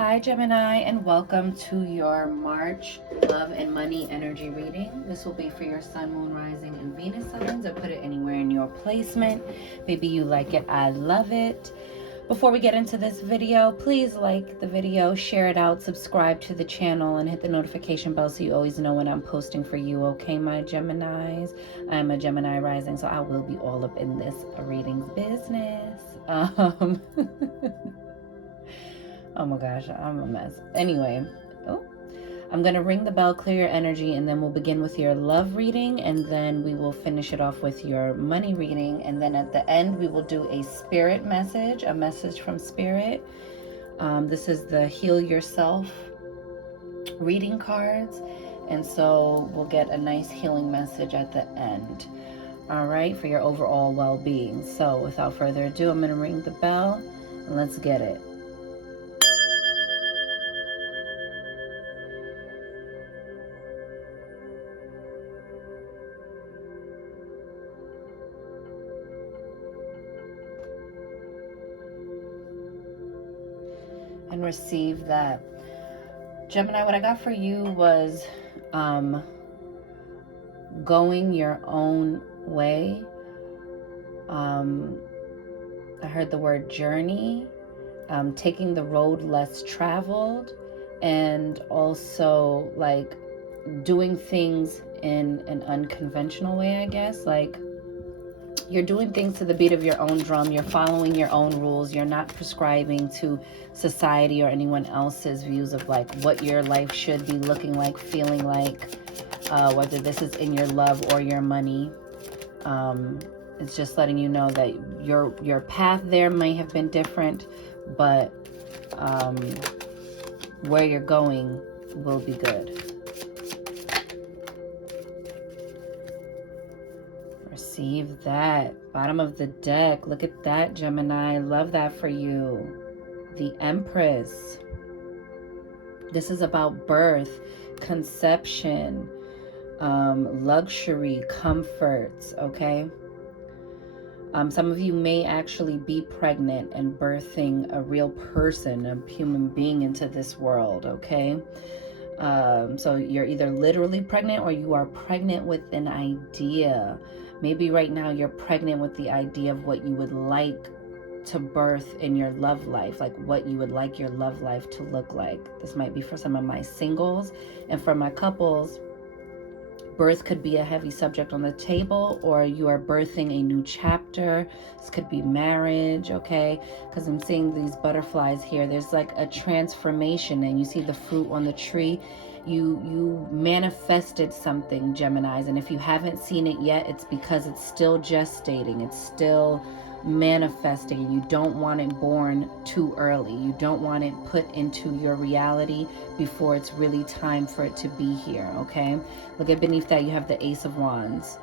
Hi Gemini, and welcome to your March love and money energy reading. This will be for your sun, moon, rising, and Venus signs, or put it anywhere in your placement. Maybe you like it, I love it. Before we get into this video, please like the video, share it out, subscribe to the channel, and hit the notification bell so you always know when I'm posting for you, okay, my Geminis? I'm a Gemini rising, so I will be all up in this readings business. Oh my gosh, I'm a mess. Anyway, I'm going to ring the bell, clear your energy, and then we'll begin with your love reading, and then we will finish it off with your money reading, and then at the end we will do a spirit message, a message from spirit. This is the Heal Yourself reading cards, and so we'll get a nice healing message at the end, all right, for your overall well-being. So without further ado, I'm going to ring the bell, and let's get it. And receive that. Gemini, what I got for you was going your own way. I heard the word journey, taking the road less traveled, and also like doing things in an unconventional way, I guess. Like, you're doing things to the beat of your own drum. You're following your own rules. You're not prescribing to society or anyone else's views of like what your life should be looking like, feeling like, whether this is in your love or your money. It's just letting you know that your path there may have been different, but where you're going will be good. Receive that. Bottom of the deck. Look at that, Gemini. Love that for you. The Empress. This is about birth, conception, luxury, comforts, okay? Some of you may actually be pregnant and birthing a real person, a human being into this world, okay? So you're either literally pregnant or you are pregnant with an idea. Maybe right now you're pregnant with the idea of what you would like to birth in your love life, like what you would like your love life to look like. This might be for some of my singles, and for my couples, birth could be a heavy subject on the table, or you are birthing a new chapter. This could be marriage, okay? Because I'm seeing these butterflies here. There's like a transformation, and you see the fruit on the tree. You manifested something, Geminis, and if you haven't seen it yet, it's because it's still gestating. It's still manifesting, and you don't want it born too early. You don't want it put into your reality before it's really time for it to be here, okay? Look at beneath that, you have the Ace of Wands,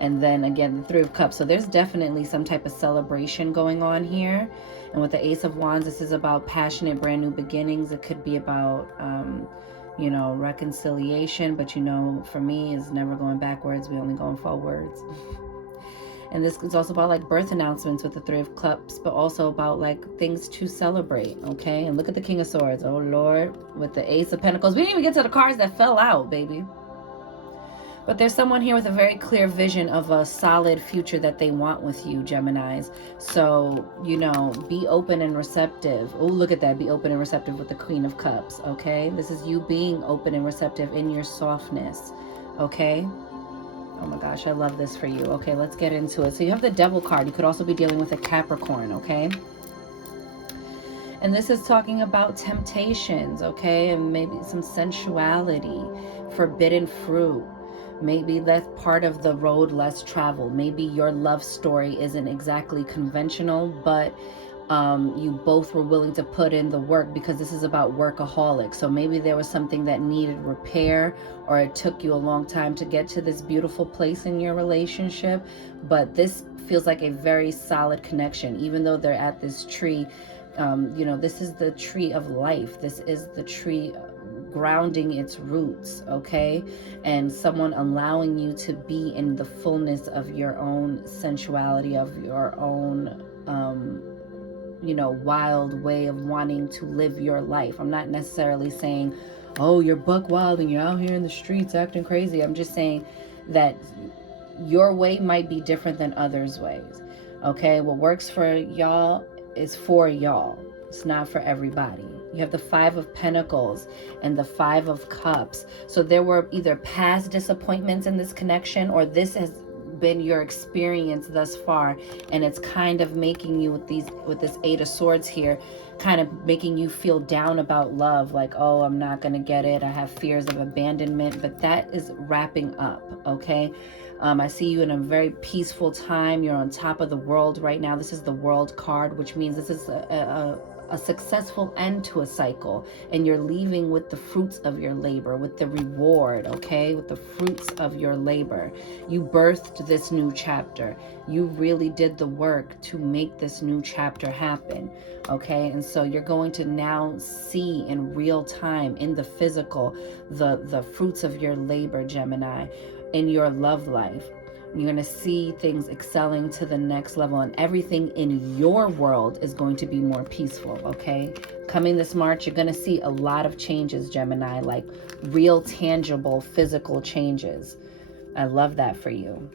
and then again the Three of Cups. So there's definitely some type of celebration going on here. And with the Ace of Wands, this is about passionate brand new beginnings. It could be about you know, reconciliation, but you know, for me, it's never going backwards, we only going forwards. And this is also about like birth announcements with the Three of Cups, but also about like things to celebrate, okay? And look at the King of Swords, oh Lord, with the Ace of Pentacles. We didn't even get to the cards that fell out, baby. But there's someone here with a very clear vision of a solid future that they want with you, Geminis. So, you know, be open and receptive. Oh, look at that. Be open and receptive with the Queen of Cups, okay? This is you being open and receptive in your softness, okay? Oh my gosh, I love this for you. Okay, let's get into it. So you have the Devil card. You could also be dealing with a Capricorn, okay? And this is talking about temptations, okay? And maybe some sensuality, forbidden fruit. Maybe that's part of the road less traveled. Maybe your love story isn't exactly conventional, but you both were willing to put in the work, because this is about workaholic. So maybe there was something that needed repair, or it took you a long time to get to this beautiful place in your relationship. But this feels like a very solid connection, even though they're at this tree. You know, this is the tree of life. This is the tree grounding its roots, okay? And someone allowing you to be in the fullness of your own sensuality, of your own wild way of wanting to live your life. I'm not necessarily saying, oh, you're buck wild and you're out here in the streets acting crazy. I'm just saying that your way might be different than others' ways. Okay, what works for y'all is for y'all. It's not for everybody. You have the 5 of Pentacles and the 5 of Cups. So there were either past disappointments in this connection, or this has been your experience thus far, and it's kind of making you with this 8 of Swords here, kind of making you feel down about love, like, oh, I'm not gonna get it, I have fears of abandonment. But that is wrapping up. Okay, I see you in a very peaceful time. You're on top of the world right now. This is the World card, which means this is a successful end to a cycle, and you're leaving with the fruits of your labor, with the reward. Okay, with the fruits of your labor. You birthed this new chapter. You really did the work to make this new chapter happen. Okay, and so you're going to now see in real time, in the physical, the fruits of your labor, Gemini, in your love life. You're going to see things excelling to the next level, and everything in your world is going to be more peaceful. Okay, coming this March, you're going to see a lot of changes, Gemini, like real, tangible, physical changes. I love that for you.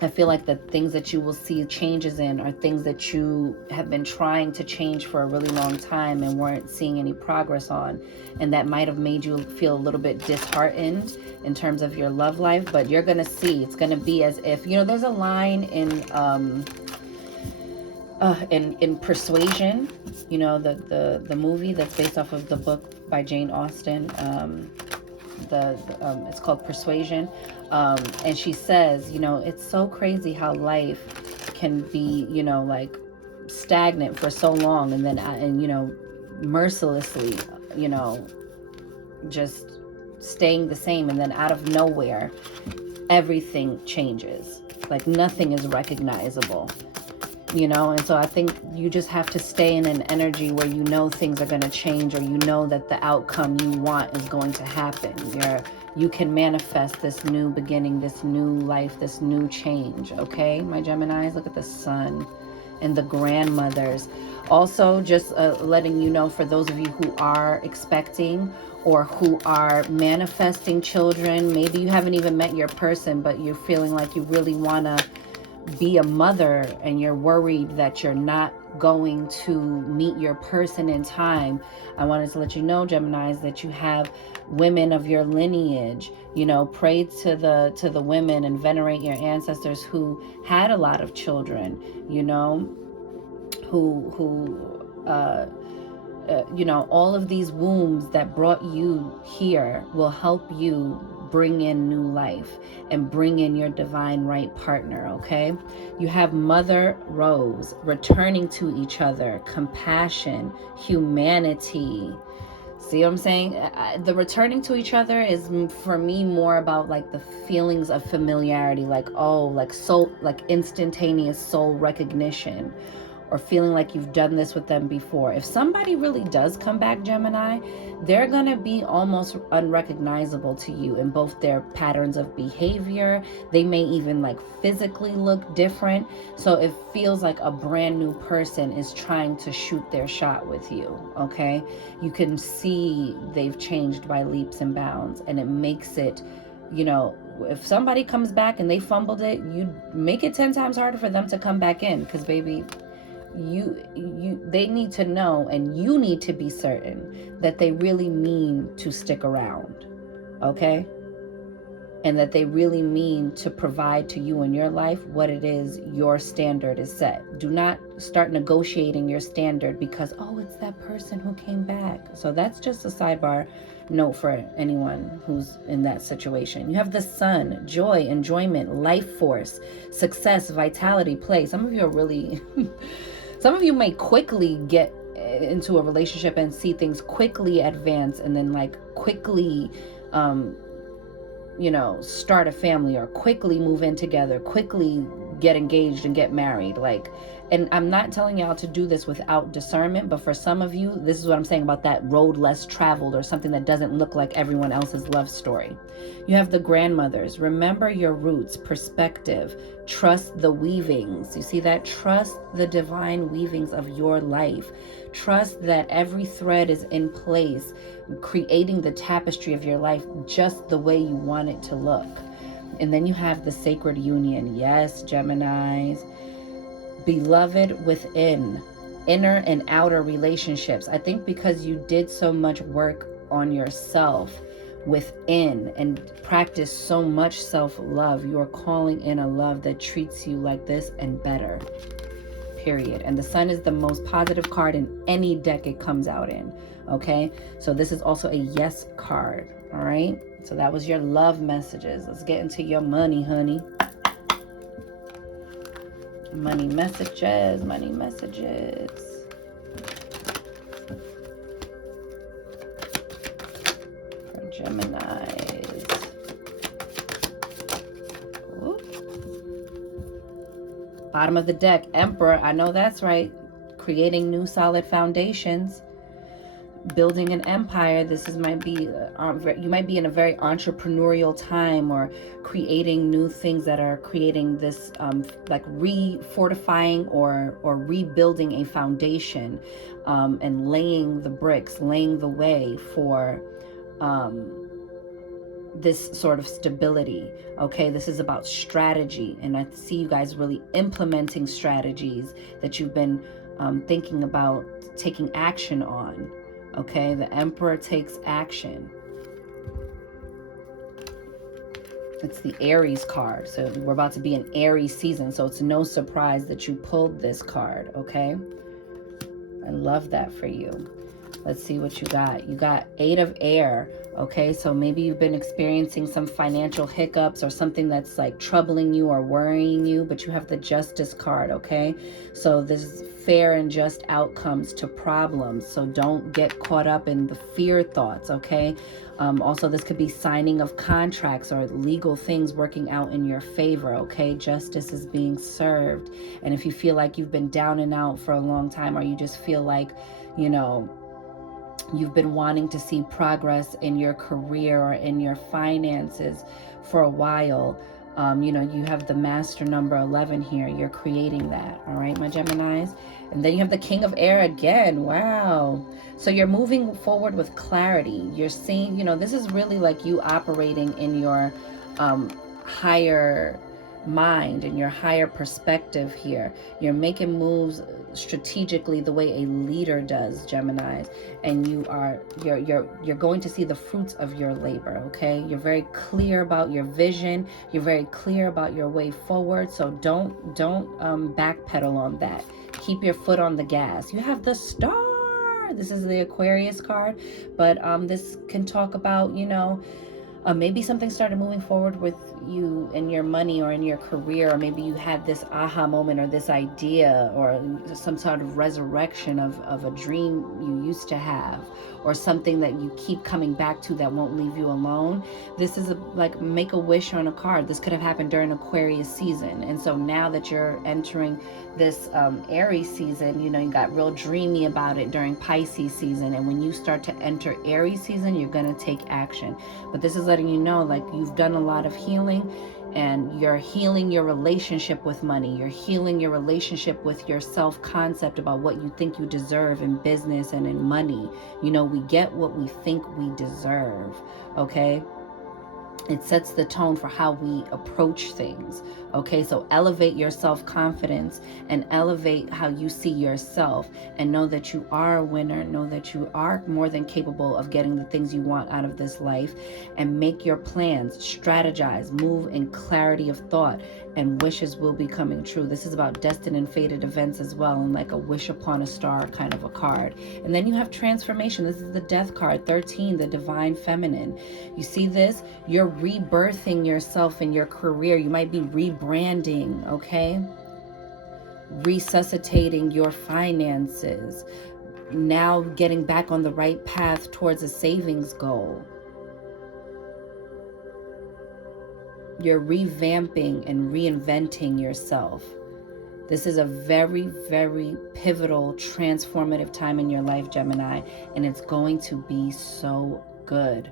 I feel like the things that you will see changes in are things that you have been trying to change for a really long time and weren't seeing any progress on. And that might have made you feel a little bit disheartened in terms of your love life. But you're going to see, it's going to be as if, there's a line in Persuasion, the movie that's based off of the book by Jane Austen. It's called Persuasion, and she says, it's so crazy how life can be, like stagnant for so long, and then mercilessly, just staying the same, and then out of nowhere everything changes, like nothing is recognizable. And so I think you just have to stay in an energy where things are going to change, or that the outcome you want is going to happen. You can manifest this new beginning, this new life, this new change. Okay, my Geminis, look at the sun and the grandmothers. Also, just letting you know, for those of you who are expecting or who are manifesting children, maybe you haven't even met your person, but you're feeling like you really want to be a mother, and you're worried that you're not going to meet your person in time. I wanted to let you know, Geminis, that you have women of your lineage. Pray to the women and venerate your ancestors who had a lot of children, all of these wombs that brought you here will help you bring in new life and bring in your divine right partner. Okay, you have Mother Rose, returning to each other, compassion, humanity. See what I'm saying? The returning to each other is, for me, more about like the feelings of familiarity, like soul, like instantaneous soul recognition, or feeling like you've done this with them before. If somebody really does come back, Gemini, they're gonna be almost unrecognizable to you in both their patterns of behavior. They may even like physically look different. So it feels like a brand new person is trying to shoot their shot with you. Okay, you can see they've changed by leaps and bounds, and it makes it, if somebody comes back and they fumbled it, you make it 10 times harder for them to come back in, because baby, they need to know, and you need to be certain that they really mean to stick around. Okay, and that they really mean to provide to you in your life what it is your standard is set. Do not start negotiating your standard because, oh, it's that person who came back. So that's just a sidebar note for anyone who's in that situation. You have the sun, joy, enjoyment, life force, success, vitality, play. Some of you are really some of you may quickly get into a relationship and see things quickly advance, and then like quickly start a family, or quickly move in together, quickly get engaged and get married. Like, and I'm not telling y'all to do this without discernment, but for some of you, this is what I'm saying about that road less traveled, or something that doesn't look like everyone else's love story. You have the grandmothers. Remember your roots, perspective, trust the weavings. You see that? Trust the divine weavings of your life. Trust that every thread is in place, creating the tapestry of your life just the way you want it to look. And then you have the sacred union. Yes, Geminis. Beloved within, inner and outer relationships. I think because you did so much work on yourself within and practice so much self-love, you are calling in a love that treats you like this and better. Period. And the sun is the most positive card in any deck it comes out in. Okay, so this is also a yes card. All right, so that was your love messages. Let's get into your money, honey. Money messages, money messages. For Geminis. Ooh. Bottom of the deck, Emperor. I know that's right. Creating new solid foundations. Building an empire. This is might be you might be in a very entrepreneurial time, or creating new things that are creating this like refortifying or rebuilding a foundation, and laying the bricks, laying the way for this sort of stability. Okay, this is about strategy, and I see you guys really implementing strategies that you've been thinking about taking action on. Okay, the Emperor takes action. It's the Aries card. So we're about to be in Aries season. So it's no surprise that you pulled this card. Okay, I love that for you. Let's see what you got. You got 8 of Air. Okay, so maybe you've been experiencing some financial hiccups or something that's like troubling you or worrying you, but you have the Justice card. Okay, so this is fair and just outcomes to problems. So don't get caught up in the fear thoughts. Okay, also this could be signing of contracts or legal things working out in your favor. Okay, justice is being served. And if you feel like you've been down and out for a long time, or you just feel like, you know, you've been wanting to see progress in your career or in your finances for a while, you know, you have the master number 11 here. You're creating that. All right, my Geminis. And then you have the King of Air again. Wow. So you're moving forward with clarity. You're seeing, you know, this is really like you operating in your higher mind and your higher perspective here. You're making moves strategically the way a leader does, Geminis, and you're going to see the fruits of your labor. Okay, you're very clear about your vision. You're very clear about your way forward. So don't backpedal on that. Keep your foot on the gas. You have the Star. This is the Aquarius card, but this can talk about, you know, maybe something started moving forward with you in your money or in your career, or maybe you had this aha moment or this idea or some sort of resurrection of a dream you used to have, or something that you keep coming back to that won't leave you alone. This is like make a wish on a card. This could have happened during Aquarius season. And so now that you're entering this Aries season, you know, you got real dreamy about it during Pisces season. And when you start to enter Aries season, you're going to take action. But this is letting you know, like, you've done a lot of healing, and you're healing your relationship with money. You're healing your relationship with your self-concept about what you think you deserve in business and in money. You know, we get what we think we deserve. Okay. It sets the tone for how we approach things. Okay, so elevate your self-confidence and elevate how you see yourself, and know that you are a winner. Know that you are more than capable of getting the things you want out of this life, and make your plans, strategize, move in clarity of thought, and wishes will be coming true. This is about destined and fated events as well, and like a wish upon a star kind of a card. And then you have transformation. This is the Death card, 13, the divine feminine. You see this? You're rebirthing yourself in your career. You might be rebranding, okay? Resuscitating your finances. Now getting back on the right path towards a savings goal. You're revamping and reinventing yourself. This is a very, very pivotal, transformative time in your life, Gemini, and it's going to be so good.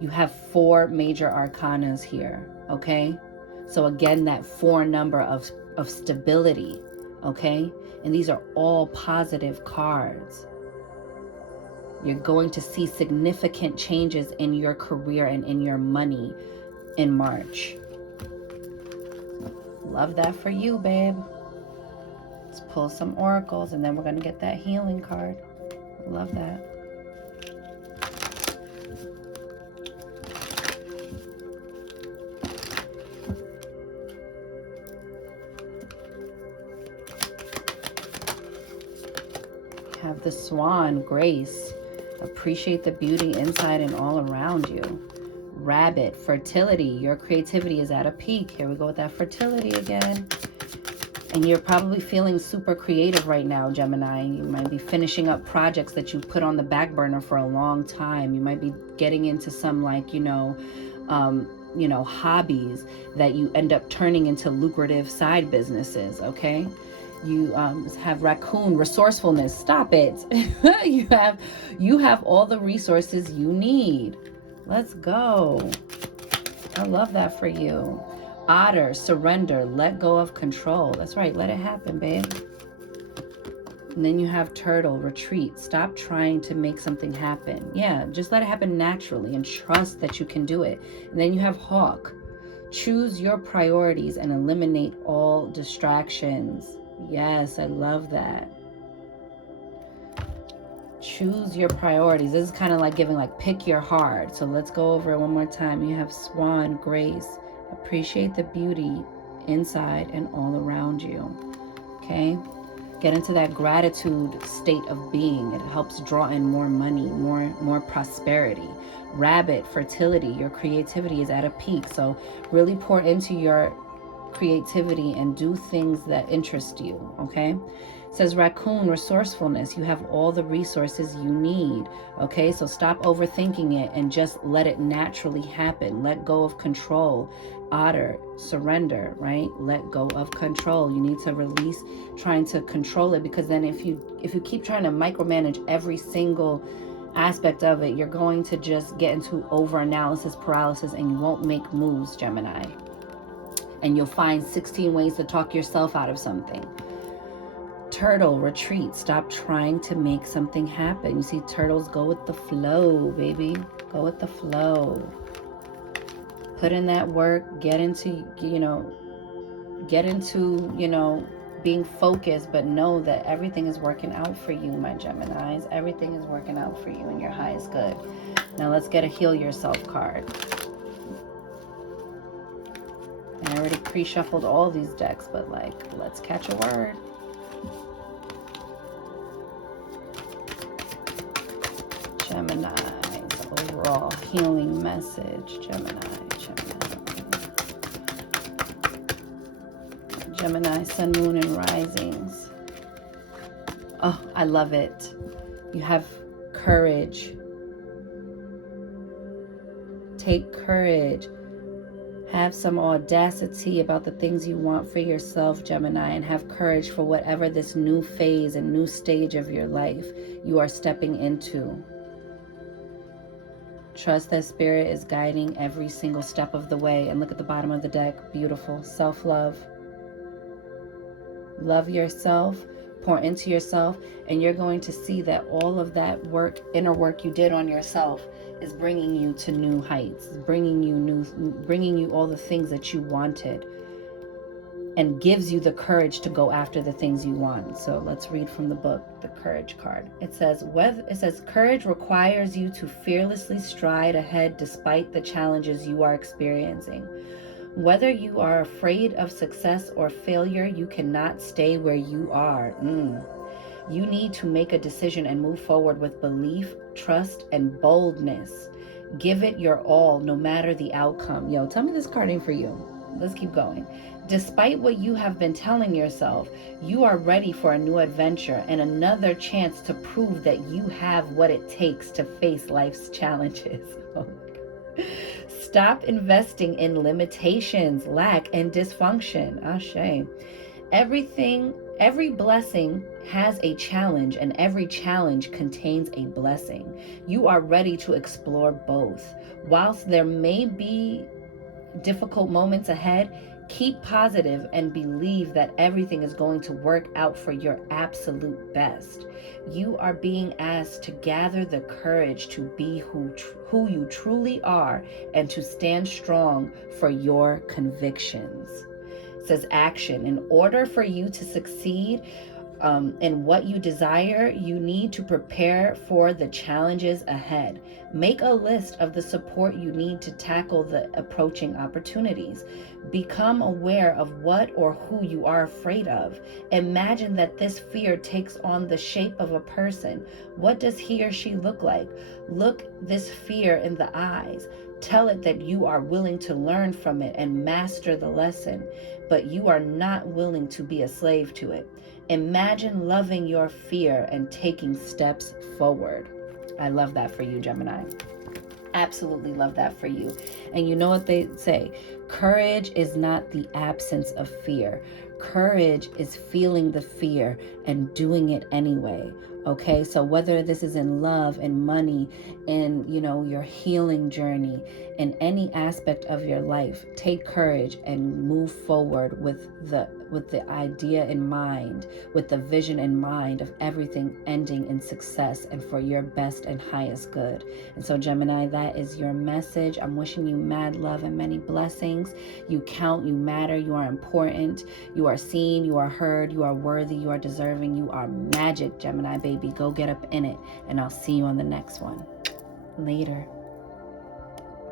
You have 4 major arcanas here, okay? So again, that 4 number of stability, okay? And these are all positive cards. You're going to see significant changes in your career and in your money in March. Love that for you, babe. Let's pull some oracles and then we're going to get that healing card. Love that. Have the Swan, grace. Appreciate the beauty inside and all around you. Rabbit, fertility. Your creativity is at a peak. Here we go with that fertility again. And you're probably feeling super creative right now, Gemini. You might be finishing up projects that you put on the back burner for a long time. You might be getting into some hobbies that you end up turning into lucrative side businesses, okay? You have raccoon, resourcefulness. Stop it. you have all the resources you need. Let's go. I love that for you. Otter, surrender, let go of control. That's right, let it happen, babe. And then you have turtle, retreat. Stop trying to make something happen. Yeah, just let it happen naturally and trust that you can do it. And then you have hawk. Choose your priorities and eliminate all distractions. Yes, I love that. Choose your priorities. This is kind of like giving pick your heart. So let's go over it one more time. You have swan, grace. Appreciate the beauty inside and all around you. Okay? Get into that gratitude state of being. It helps draw in more money, more prosperity. Rabbit, fertility. Your creativity is at a peak. So really pour into your creativity and do things that interest you. Okay? It says raccoon, resourcefulness. You have all the resources you need. Okay, so stop overthinking it and just let it naturally happen. Let go of control. Otter, surrender, right? Let go of control. You need to release trying to control it, because then if you keep trying to micromanage every single aspect of it, you're going to just get into over-analysis paralysis and you won't make moves, Gemini. And you'll find 16 ways to talk yourself out of something. Turtle, retreat. Stop trying to make something happen. You see, turtles go with the flow, baby. Go with the flow. Put in that work. Get into being focused, but know that everything is working out for you, my Geminis. Everything is working out for you and your highest good. Now let's get a heal yourself card. And I already pre-shuffled all these decks, but let's catch a word. Gemini's overall healing message. Gemini, sun, moon, and risings. Oh, I love it. You have courage. Take courage. Have some audacity about the things you want for yourself, Gemini, and have courage for whatever this new phase and new stage of your life you are stepping into. Trust that spirit is guiding every single step of the way. And look at the bottom of the deck. Beautiful. Self-love. Love yourself. Pour into yourself. And you're going to see that all of that work, inner work you did on yourself, is bringing you to new heights. It's bringing you all the things that you wanted. And gives you the courage to go after the things you want. So let's read from the book, the Courage card. It says, courage requires you to fearlessly stride ahead despite the challenges you are experiencing. Whether you are afraid of success or failure, you cannot stay where you are. You need to make a decision and move forward with belief, trust, and boldness. Give it your all, no matter the outcome. Yo, tell me this card ain't for you. Let's keep going. Despite what you have been telling yourself, you are ready for a new adventure and another chance to prove that you have what it takes to face life's challenges. Stop investing in limitations, lack, and dysfunction. Ashe. Every blessing has a challenge, and every challenge contains a blessing. You are ready to explore both. Whilst there may be difficult moments ahead, keep positive and believe that everything is going to work out for your absolute best. You are being asked to gather the courage to be who you truly are and to stand strong for your convictions. It says action. In order for you to succeed in what you desire, you need to prepare for the challenges ahead. Make a list of the support you need to tackle the approaching opportunities. Become aware of what or who you are afraid of. Imagine that this fear takes on the shape of a person. What does he or she look like? Look this fear in the eyes. Tell it that you are willing to learn from it and master the lesson, but you are not willing to be a slave to it. Imagine loving your fear and taking steps forward. I love that for you, Gemini. Absolutely love that for you. And you know what they say? Courage is not the absence of fear. Courage is feeling the fear and doing it anyway. Okay, so whether this is in love and money, in your healing journey, in any aspect of your life, take courage and move forward with the idea in mind, with the vision in mind of everything ending in success and for your best and highest good. And so, Gemini, that is your message. I'm wishing you mad love and many blessings. You count, you matter, you are important, you are seen, you are heard, you are worthy, you are deserving, you are magic, Gemini baby. Go get up in it, and I'll see you on the next one. Later.